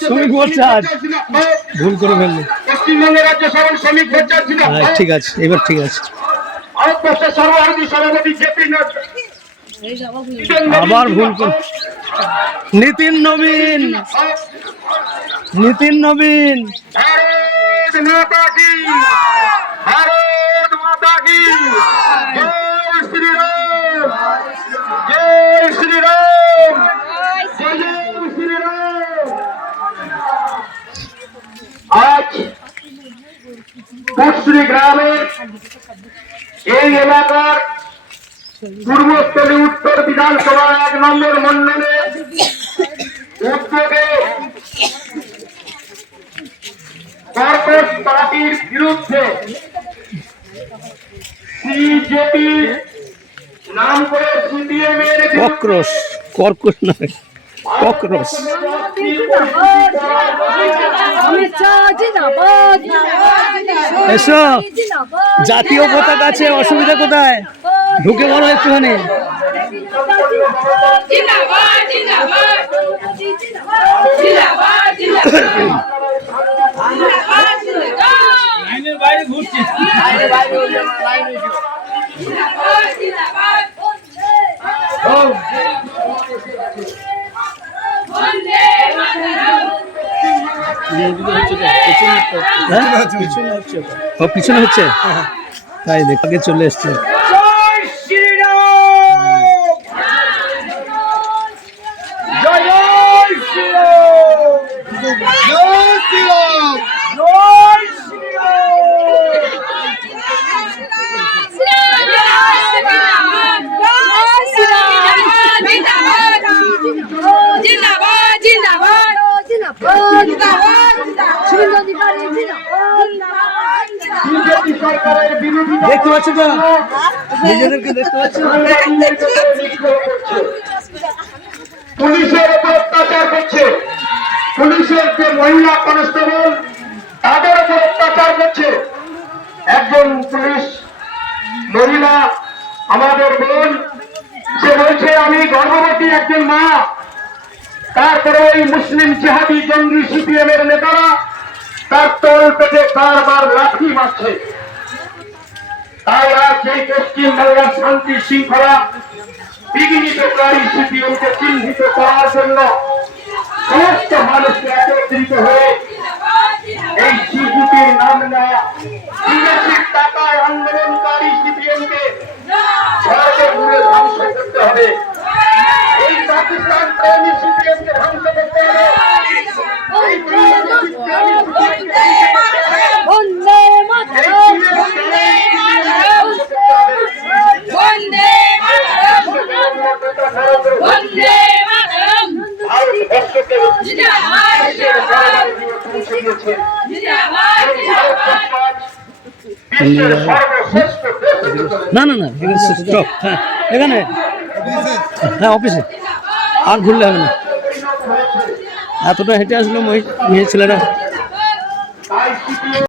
শ্রমিক মোর্চা ভুল করে ফেললে। পশ্চিমবঙ্গের রাজ্য সরল শ্রমিক মোর্চার ছিল। ঠিক আছে, এবার ঠিক আছে। ভারতবর্ষের সর্বভারতীয় সভাপতি জেপি নাড্ডা। আবার ভুল করে। নীতিন নবীন, নীতিন নবীন। ভারত মাতা কি, ভারত মাতা কি, জয় শ্রীরাম, জয় শ্রীরাম, জয় শ্রীরাম। আজ কুশ্রী গ্রামের এই এলাকার পূর্বস্থলী উত্তর বিধানসভা 1 নম্বর মন্ডলে উদ্যোগে কর্কশ পার্টির বিরুদ্ধে সিজেপি নাম করে সিপিএম এর কক্রোশ, কর্কশ নয়, কক্রোশ। এসো, জাতীয় পতাকা আছে, অসুবিধা কোথায়? ঢুকে বলো একটুখানি। বাইরে ঘুরছে। পিছনে হচ্ছে, তাই দেখ আগে চলে এসছে। দেখতে পাচ্ছ তো, নিজেদেরকে দেখতে পাচ্ছ। পুলিশের উপর অত্যাচার করছে, পুলিশের যে মহিলা কনস্টেবল তাদের উপর অত্যাচার করছে। একজন পুলিশ মহিলা আমাদের বোন, সে বলছে আমি গর্ভবতী একজন মা, তারপরে ওই মুসলিম জিহাদি জঙ্গি সিপিএম এর নেতারা তার তল পেটে বারবার লাঠি মারছে। তাই আজ এই পশ্চিমবাংলার শান্তি শৃঙ্খলা বিঘ্নিতকারী সিপিএমকে চিহ্নিত করার জন্য সমস্ত মানুষকে একত্রিত হয়ে এই সিপিএর নাম নেওয়া বিদেশির টাকায় আন্দোলনকারী সিপিএমকে ভারতে ঘুরে ধ্বংস করতে হবে। এই পাকিস্তান প্রেমী সিপিএমকে ধ্বংস করতে হবে। এই না না না, হ্যাঁ এখানে, হ্যাঁ অফিসে। আর ঘুরলে হবে না, এতটা হেঁটে আসলো মেয়ে ছেলেরা।